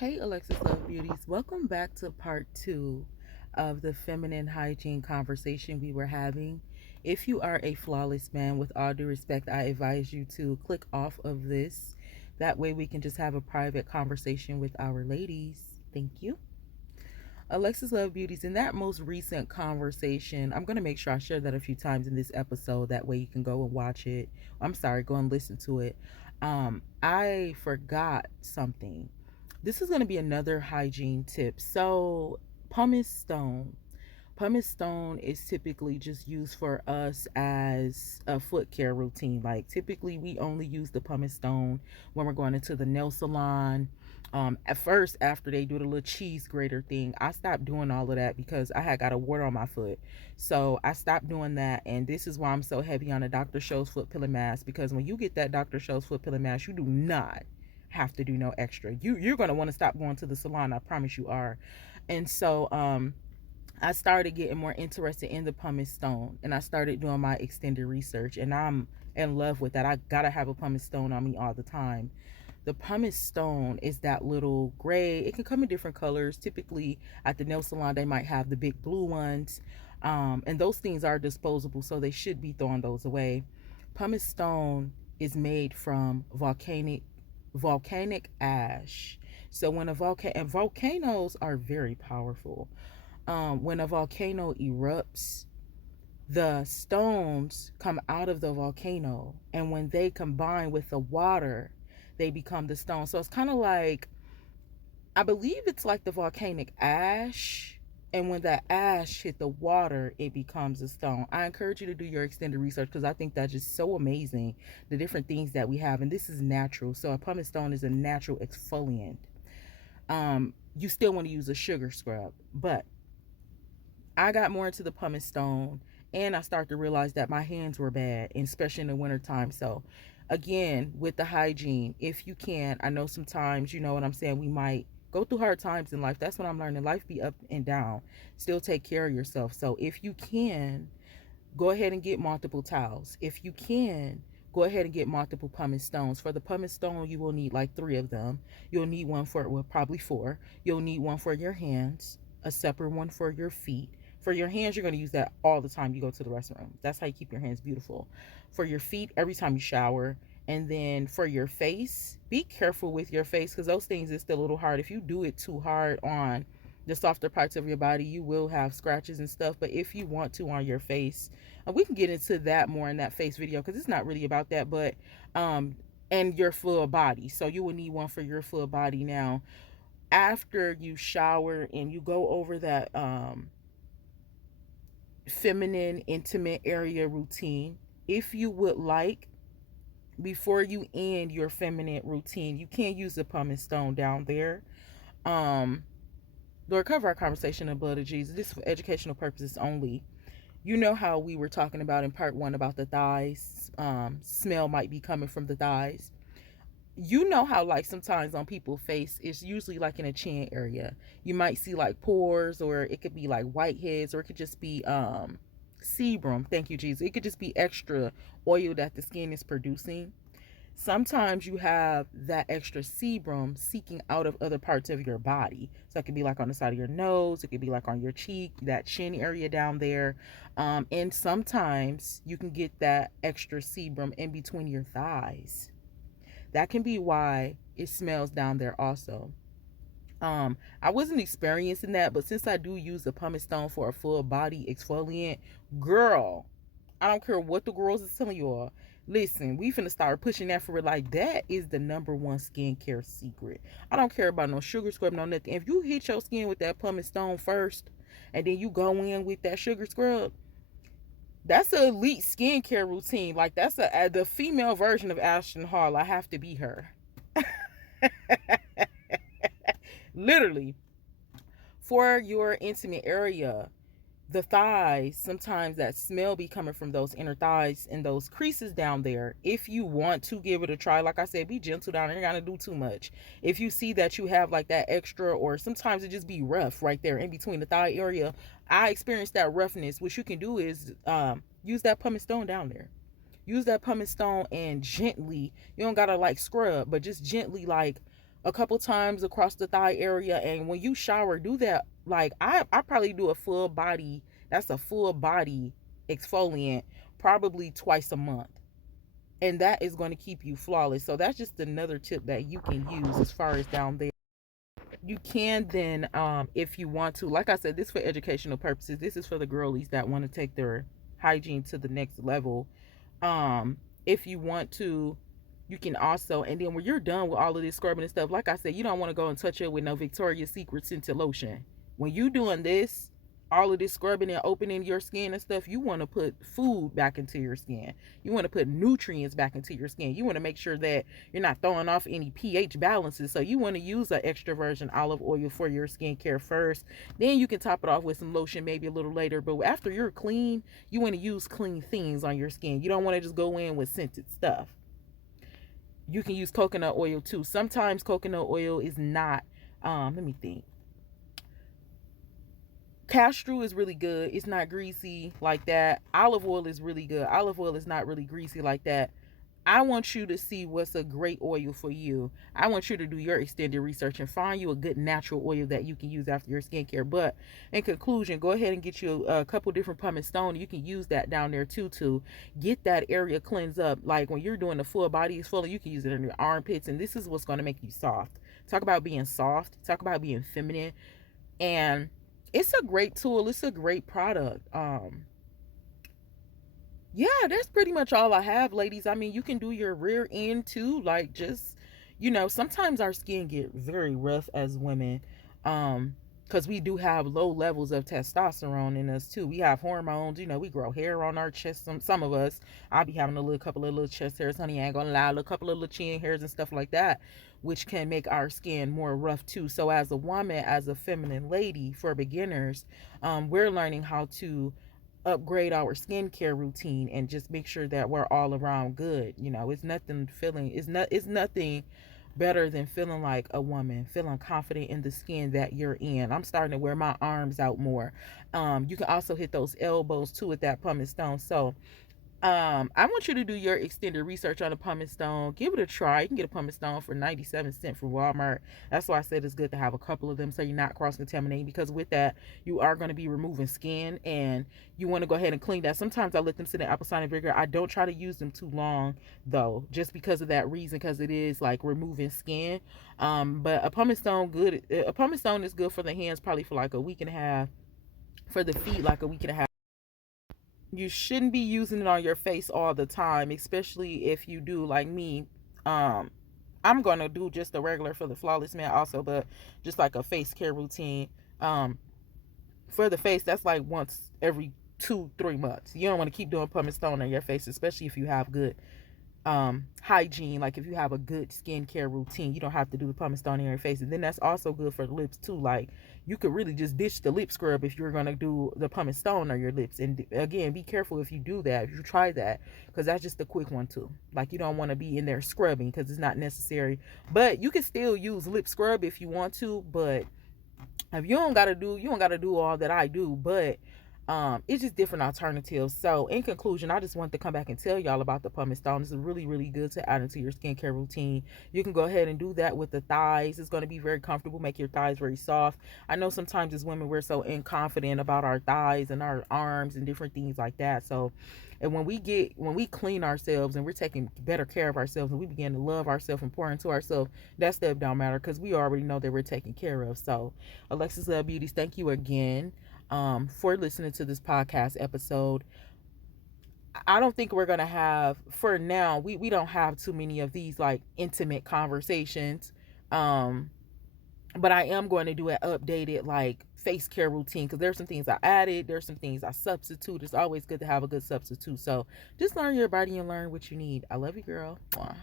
Hey, Alexis Love Beauties. Welcome back to part two of the feminine hygiene conversation we were having. If you are a flawless man, with all due respect, I advise you to click off of this. That way we can just have a private conversation with our ladies. Thank you. Alexis Love Beauties, in that most recent conversation, I'm going to make sure I share that a few times in this episode. That way you can go and watch it. I'm sorry, go and listen to it. I forgot something. This is going to be another hygiene tip. So, pumice stone. Pumice stone is typically just used for us as a foot care routine. Like, typically, we only use the pumice stone when we're going into the nail salon. At first, after they do the little cheese grater thing, I stopped doing all of that because I had got a wart on my foot. So I stopped doing that, and this is why I'm so heavy on the Dr. Scholl's foot peeling mask. Because when you get that Dr. Scholl's foot peeling mask, you do not have to do no extra. You're gonna want to stop going to the salon. I promise you are. And so I started getting more interested in the pumice stone, and I started doing my extended research, and I'm in love with that. I gotta have a pumice stone on me all the time. The pumice stone is that little gray. It can come in different colors. Typically at the nail salon they might have the big blue ones, and those things are disposable, so they should be throwing those away. Pumice stone is made from volcanic ash. So when a volcanoes are very powerful. When a volcano erupts, the stones come out of the volcano, and when they combine with the water, they become the stone. So it's kind of like, I believe it's like the volcanic ash, and when that ash hit the water, it becomes a stone. I encourage you to do your extended research because I think that's just so amazing, the different things that we have, and this is natural. So a pumice stone is a natural exfoliant. You still want to use a sugar scrub, but I got more into the pumice stone, and I started to realize that my hands were bad, and especially in the wintertime. So again, with the hygiene, if you can, I know sometimes, you know what I'm saying, we might go through hard times in life. That's what I'm learning. Life be up and down. Still take care of yourself. So if you can, go ahead and get multiple towels. If you can, go ahead and get multiple pumice stones. For the pumice stone, you will need like 3 of them. You'll need one for, well, probably 4. You'll need one for your hands, a separate one for your feet. For your hands, you're going to use that all the time you go to the restroom. That's how you keep your hands beautiful. For your feet, every time you shower. And then for your face, be careful with your face because those things is still a little hard. If you do it too hard on the softer parts of your body, you will have scratches and stuff. But if you want to on your face, we can get into that more in that face video because it's not really about that. But and your full body, so you will need one for your full body. Now after you shower and you go over that feminine intimate area routine, if you would like, before you end your feminine routine, you can use the pumice stone down there. Lord, cover our conversation in the blood of Jesus. This is for educational purposes only. You know how we were talking about in part 1 about the thighs, smell might be coming from the thighs. You know how like sometimes on people's face, it's usually like in a chin area, you might see like pores, or it could be like whiteheads, or it could just be sebum. Thank you, Jesus. It could just be extra oil that the skin is producing. Sometimes you have that extra sebum seeking out of other parts of your body. So it could be like on the side of your nose, it could be like on your cheek, that chin area down there. And sometimes you can get that extra sebum in between your thighs. That can be why it smells down there also. I wasn't experiencing that, but since I do use the pumice stone for a full body exfoliant, girl, I don't care what the girls is telling you all. Listen, we finna start pushing that for it. Like, that is the #1 skincare secret. I don't care about no sugar scrub, no nothing. If you hit your skin with that pumice stone first, and then you go in with that sugar scrub, that's an elite skincare routine. Like, that's the female version of Ashton Hall. I have to be her. Literally. For your intimate area, the thighs, sometimes that smell be coming from those inner thighs and those creases down there. If you want to give it a try, like I said, be gentle down there. You're gonna do too much. If you see that you have like that extra, or sometimes it just be rough right there in between the thigh area, I experienced that roughness. What you can do is use that pumice stone down there. Use that pumice stone and gently, you don't gotta like scrub, but just gently like a couple times across the thigh area. And when you shower, do that. Like I probably do a full body. That's a full body exfoliant, probably twice a month. And that is going to keep you flawless. So that's just another tip that you can use as far as down there. You can then, if you want to, like I said, this is for educational purposes. This is for the girlies that want to take their hygiene to the next level. If you want to, you can also, and then when you're done with all of this scrubbing and stuff, like I said, you don't want to go and touch it with no Victoria's Secret scented lotion. When you doing this, all of this scrubbing and opening your skin and stuff, you want to put food back into your skin. You want to put nutrients back into your skin. You want to make sure that you're not throwing off any pH balances. So you want to use an extra virgin olive oil for your skincare first. Then you can top it off with some lotion maybe a little later. But after you're clean, you want to use clean things on your skin. You don't want to just go in with scented stuff. You can use coconut oil too. Sometimes coconut oil is not, let me think. Castor is really good. It's not greasy like that. Olive oil is really good. Olive oil is not really greasy like that. I want you to see what's a great oil for you. I want you to do your extended research and find you a good natural oil that you can use after your skincare. But in conclusion, go ahead and get you a couple different pumice stone. You can use that down there too to get that area cleansed up. Like when you're doing the full body exfoliant, you can use it in your armpits, and this is what's going to make you soft. Talk about being soft. Talk about being feminine, and it's a great tool. It's a great product. Yeah, that's pretty much all I have, ladies. I mean, you can do your rear end too. Like, just, sometimes our skin get very rough as women. Because we do have low levels of testosterone in us too. We have hormones, we grow hair on our chest. Some of us, I'll be having couple of little chest hairs, honey. I ain't gonna lie, a couple of little chin hairs and stuff like that, which can make our skin more rough too. So as a woman, as a feminine lady, for beginners, we're learning how to upgrade our skincare routine and just make sure that we're all around good. It's nothing better than feeling like a woman, feeling confident in the skin that you're in. I'm starting to wear my arms out more. You can also hit those elbows too with that pumice stone. So I want you to do your extended research on a pumice stone. Give it a try. You can get a pumice stone for 97 cents from Walmart. That's why I said it's good to have a couple of them so you're not cross contaminating, because with that, you are going to be removing skin and you want to go ahead and clean that. Sometimes I let them sit in apple cider vinegar. I don't try to use them too long though, just because of that reason, because it is like removing skin. But a pumice stone is good for the hands probably for like a week and a half. For the feet, like a week and a half. You shouldn't be using it on your face all the time, especially if you do like me. um I'm gonna do just a regular for the flawless man also, but just like a face care routine. um for the face, that's like once every 2-3 months. You don't want to keep doing pumice stone on your face, especially if you have good hygiene. Like if you have a good skincare routine, you don't have to do the pumice stone in your face. And then that's also good for the lips too. Like you could really just ditch the lip scrub if you're gonna do the pumice stone on your lips. And again, be careful if you do that, if you try that, because that's just a quick one too. Like you don't want to be in there scrubbing because it's not necessary. But you can still use lip scrub if you want to. But if you don't gotta do all that I do. But it's just different alternatives. So in conclusion, I just wanted to come back and tell y'all about the pumice stone. This is really, really good to add into your skincare routine. You can go ahead and do that with the thighs. It's going to be very comfortable, make your thighs very soft. I know sometimes as women we're so inconfident about our thighs and our arms and different things like that. So and when we clean ourselves and we're taking better care of ourselves and we begin to love ourselves and pour into ourselves, that stuff don't matter because we already know that we're taken care of. So Alexis Love Beauties, thank you again for listening to this podcast episode. I don't think we're gonna have, for now, we don't have too many of these like intimate conversations. Um, but I am going to do an updated like face care routine because there's some things I added, there's some things I substitute. It's always good to have a good substitute. So just learn your body and learn what you need. I love you, girl. Mwah.